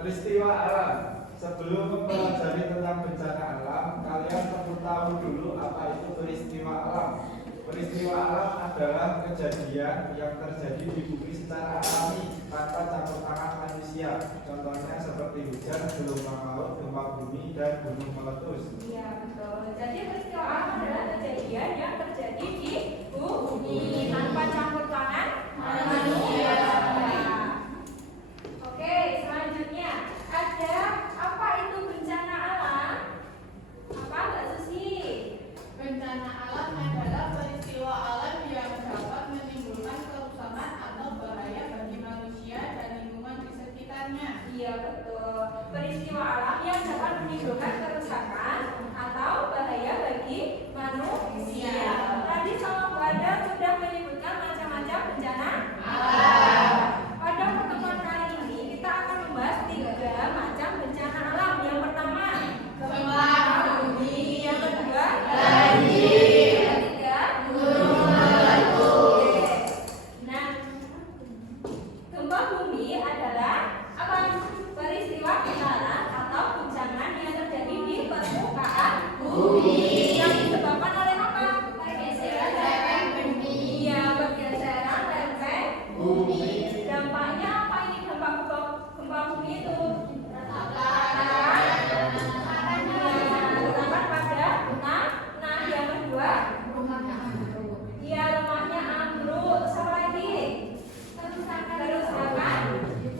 Peristiwa alam. Sebelum mempelajari tentang bencana alam, kalian perlu tahu dulu apa itu peristiwa alam. Peristiwa alam adalah kejadian yang terjadi di bumi secara alami tanpa campur tangan manusia. Contohnya seperti hujan, gelombang laut, gempa bumi, dan gunung meletus. Iya betul. Jadi peristiwa alam adalah kejadian yang terjadi di bumi tanpa campur tangan manusia. Oke, selanjutnya ada apa itu bencana alam? Apa Mbak Susi? Bencana alam adalah peristiwa alam yang dapat menimbulkan kerusakan atau bahaya bagi manusia dan lingkungan di sekitarnya. Iya betul. Peristiwa alam yang dapat menimbulkan kerusakan atau bahaya bagi manusia. Tadi sama Bu Adam sudah menyebutkan macam-macam bencana alam. Pada pertemuan kali ini kita akan membahas 3 macam bencana alam. Yang pertama, Gempa bumi. yang kedua, Banjir. yang ketiga, Gunung meletus. Nah, gempa bumi adalah apa? Peristiwa getaran atau guncangan yang terjadi di permukaan bumi yang disebabkan oleh apa? Pergeseran lereng bumi. Iya, pergeseran lereng bumi. Dampaknya apa ini dampak gempa bumi itu? Retakan pada nah yang kedua, iya rumahnya ambruk. Sama lagi? Kerusakan.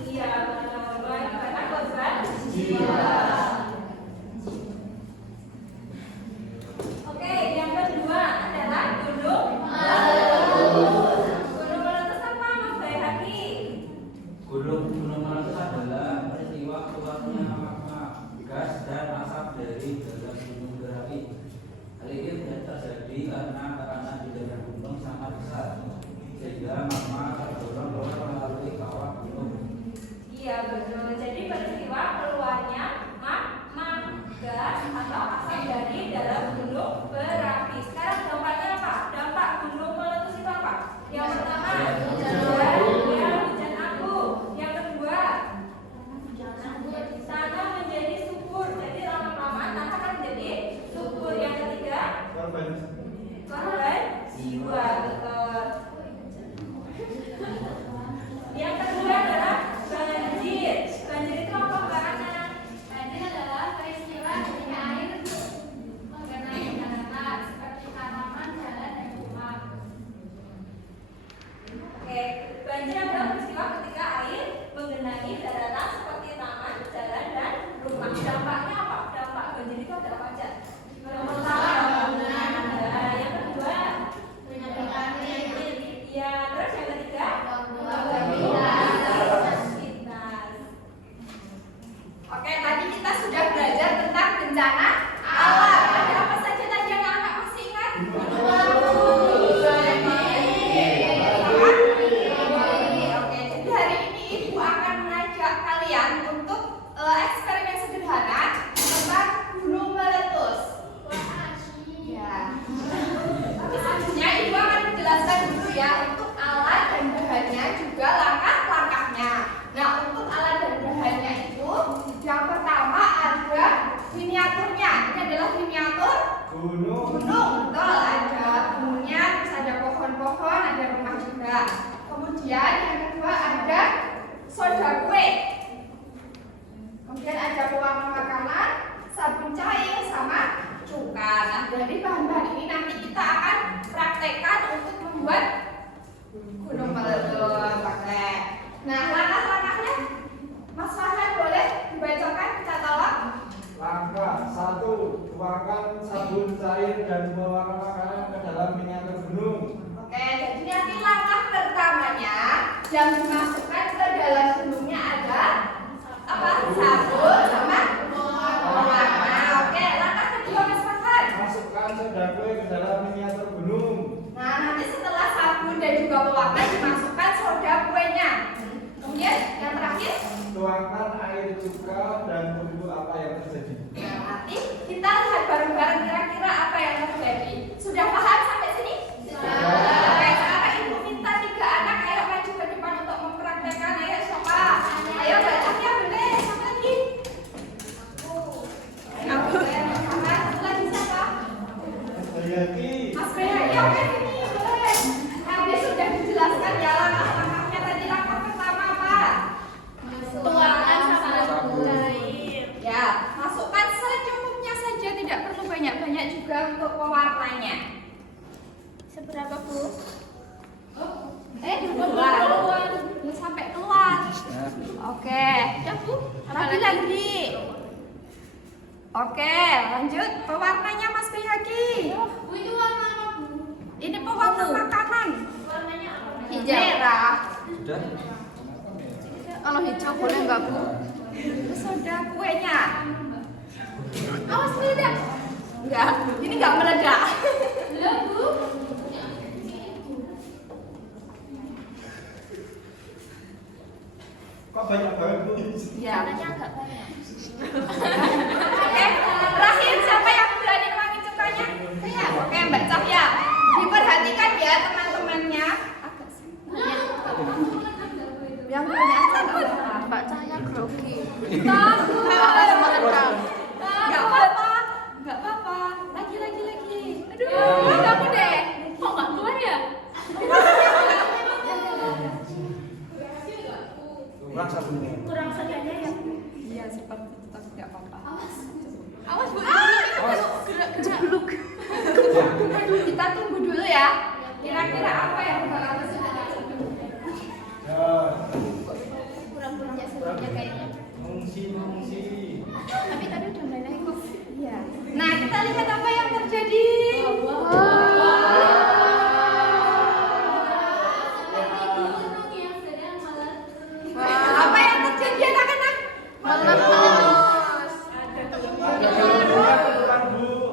Iya benar. Bahkan korban jiwa. Oke, yang kedua adalah gunung meletus. Gunung meletus apa Mas Bayhaqi? Gunung meletus adalah peristiwa keluarnya magma, gas dan asap dari dalam gunung berapi. Hal ini terjadi karena tekanan di dalam gunung sangat besar, sehingga magma terdorong keluar melalui kawah gunung. Iya betul. Jadi peristiwa keluarnya magma, gas atau asap dari dalam gunung berapi. Sekarang dampaknya apa? Dampak gunung meletus itu apa? Yang pertama, hujan abu. Yang kedua, tanah menjadi subur. Jadi lama-lama tanah akan menjadi subur. Yang ketiga, korban jiwa. Betul. Yang kedua adalah banjir. Banjir itu apa Mbak Ana? Banjir adalah peristiwa ketika air mengenai daratan seperti tanaman, jalan, dan rumah. Oke, banjir adalah peristiwa ketika air menggenangi daratan seperti taman, jalan, dan rumah. Dampaknya apa? Dampak banjir itu ada apa aja? Yang pertama, bangunan. Nah, yang kedua, Penyebaran penyakit. ya, terus yang ketiga, aktivitas. Oke, tadi kita sudah belajar tentang bencana alam. Ada apa saja tadi yang anak masih ingat? Oke, jadi hari ini Ibu akan mengajak kalian untuk eksperimen sederhana tentang gunung meletus. Ya. Tapi sebelumnya Ibu akan menjelaskan dulu ya untuk alat dan bahannya juga langkah-langkahnya. Nah, untuk alat dan bahannya itu yang pertama ada miniaturnya. Ini adalah miniatur Gunung. betul, ada gunungnya, terus ada pohon-pohon, ada rumah juga. Kemudian yang kedua ada soda kue. Kemudian ada pewarna makanan, sabun cair, sama cuka. Nah, dari bahan-bahan ini nanti kita akan praktekkan untuk membuat gunung meletus pakai. Nah, langkah-langkahnya Mas Farhan boleh dibacakan, kita tolong. Langkah 1. Tuangkan sabun cair dan pewarna makanan ke dalam miniatur gunung. Oke, jadi nanti langkah pertamanya yang dimasukkan ke dalam gunungnya ada apa? Sabun sama pewarna. Oke, langkah kedua Mas Farhan. Masukkan soda kue ke dalam miniatur gunung. Nah, nanti setelah sabun dan juga pewarna dimasukkan soda kuenya. Kemudian yang terakhir, Tuangkan air cuka dan tunggu apa yang terjadi. nah, nanti kita lihat bareng-bareng kira-kira apa yang terjadi. Sudah paham sampai sini? Oke, sekarang Ibu minta 3 anak ayo maju ke depan untuk mempraktekkan. Ayo siapa? Ayo banyak ya boleh. Siapa lagi? Oke, lagi. Oke, lanjut. Pewarnanya Mas Bihaki. Bu, itu warna apa, Bu? Ini pewarna makanan. Warnanya apa? Merah. Sudah? Kalau hijau boleh nggak Bu? Terus ada kuenya. Awas meledak. Enggak, ini nggak meledak. Loh, Bu. Kok banyak banget Bu? Iya. Warnanya agak banyak. Oke, terakhir siapa yang berani wangi cukanya? Saya. Oke, Mbak Cahya. Diperhatikan ya teman-temannya. Yang punya acan apa? Mbak Cahya grogi. Takut. Nggak apa-apa. Nggak apa-apa. Lagi. Aduh, kamu deh. Kok nggak keluar ya? Kurang sabunnya. Kurang sadarnya ya. Iya, seperti itu, tapi nggak apa-apa. Awas Bu. Jeblok. Kita tunggu dulu ya. Kira-kira apa yang bakal terjadi? Kurang punya sebelumnya kayaknya. Mengungsi. Tapi tadi udah mulai kok. Iya. Nah, kita lihat apa yang terjadi. Seperti gunung yang sedang meletus. Apa yang terjadi anak-anak? Meletus.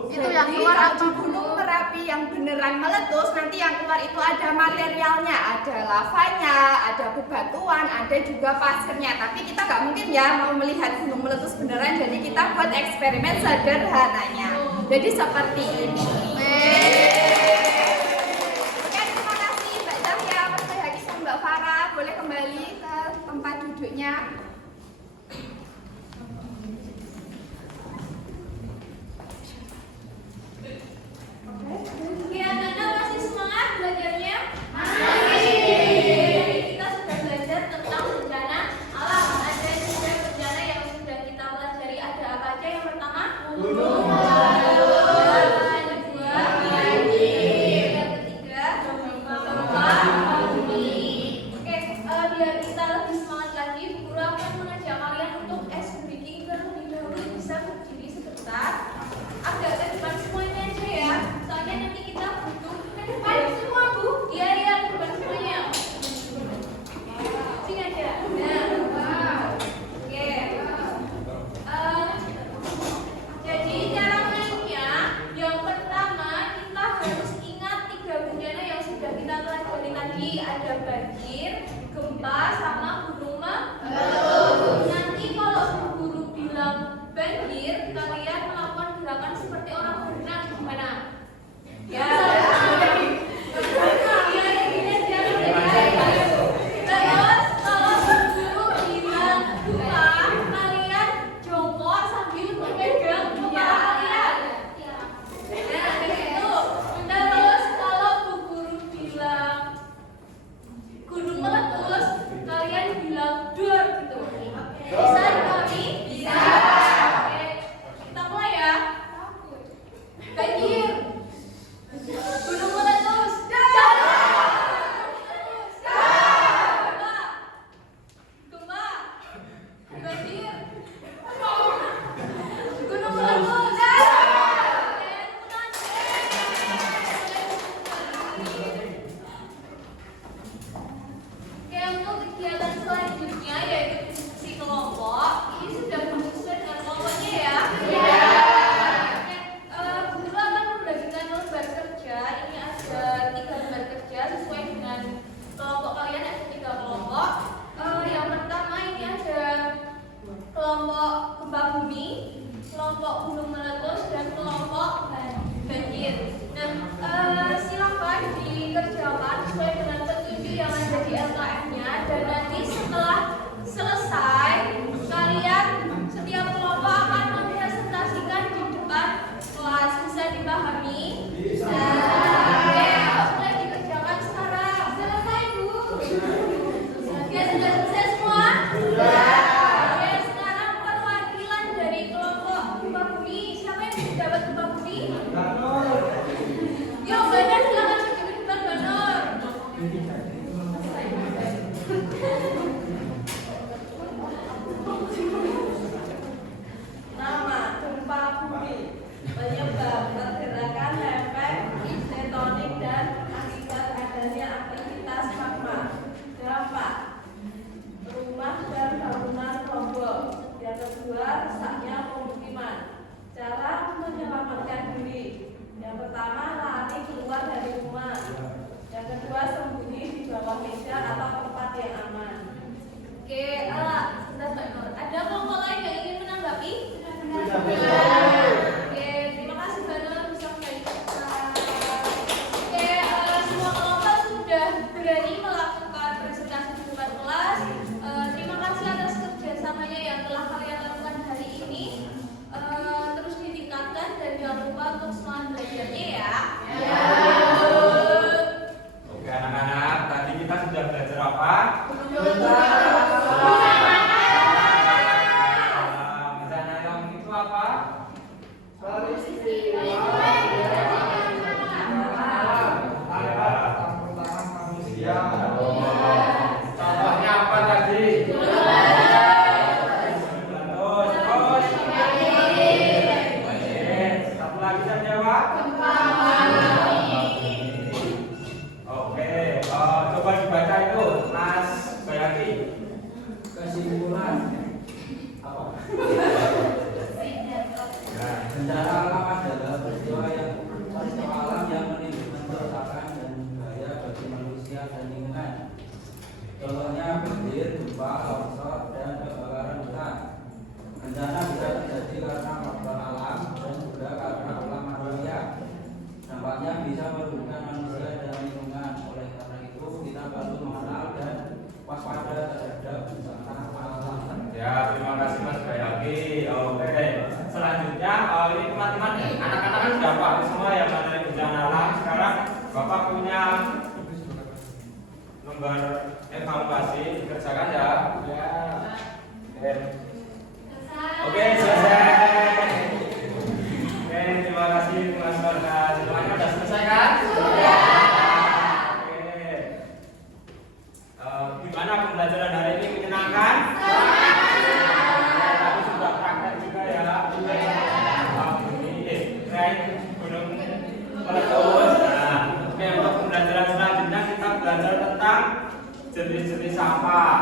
Itu yang keluar apa? Gunung Merapi yang beneran meletus. Nanti yang keluar itu ada materialnya, ada lavanya, ada bebatuan, ada juga pasirnya. Tapi kita nggak mungkin ya mau melihat gunung meletus beneran. Jadi kita buat eksperimen sederhananya. Jadi seperti ini. Oke, terima kasih Mbak Cahya, Mas Bayhaki, sama Mbak Farah. Boleh kembali ke tempat duduknya. Oke, anak-anak masih semangat belajarnya? Masih. Kita sudah belajar tentang bencana alam. Ada 3 bencana yang sudah kita pelajari. Ada apa aja? Yang pertama, gunung. Yang kedua, banjir. Yang ketiga, gempa bumi. Oke, biar kita lebih semangat lagi, Bu Guru akan Ya, terima kasih Mas Bayaki. Oke, selanjutnya ini teman-teman, anak-anak kan sudah paham semua ya mengenai bencana alam. Sekarang Bapak punya lembar evaluasi, dikerjakan ya. Ya. Oke. Oke, selesai. Oke, terima kasih Mas Farhan. Semuanya sudah selesai kan? Sudah. Oke. Gimana pembelajaran hari ini, menyenangkan? Tapi sudah praktek juga ya. Ini gunung meletus. Nah, oke, untuk pembelajaran selanjutnya kita belajar tentang jenis-jenis sampah.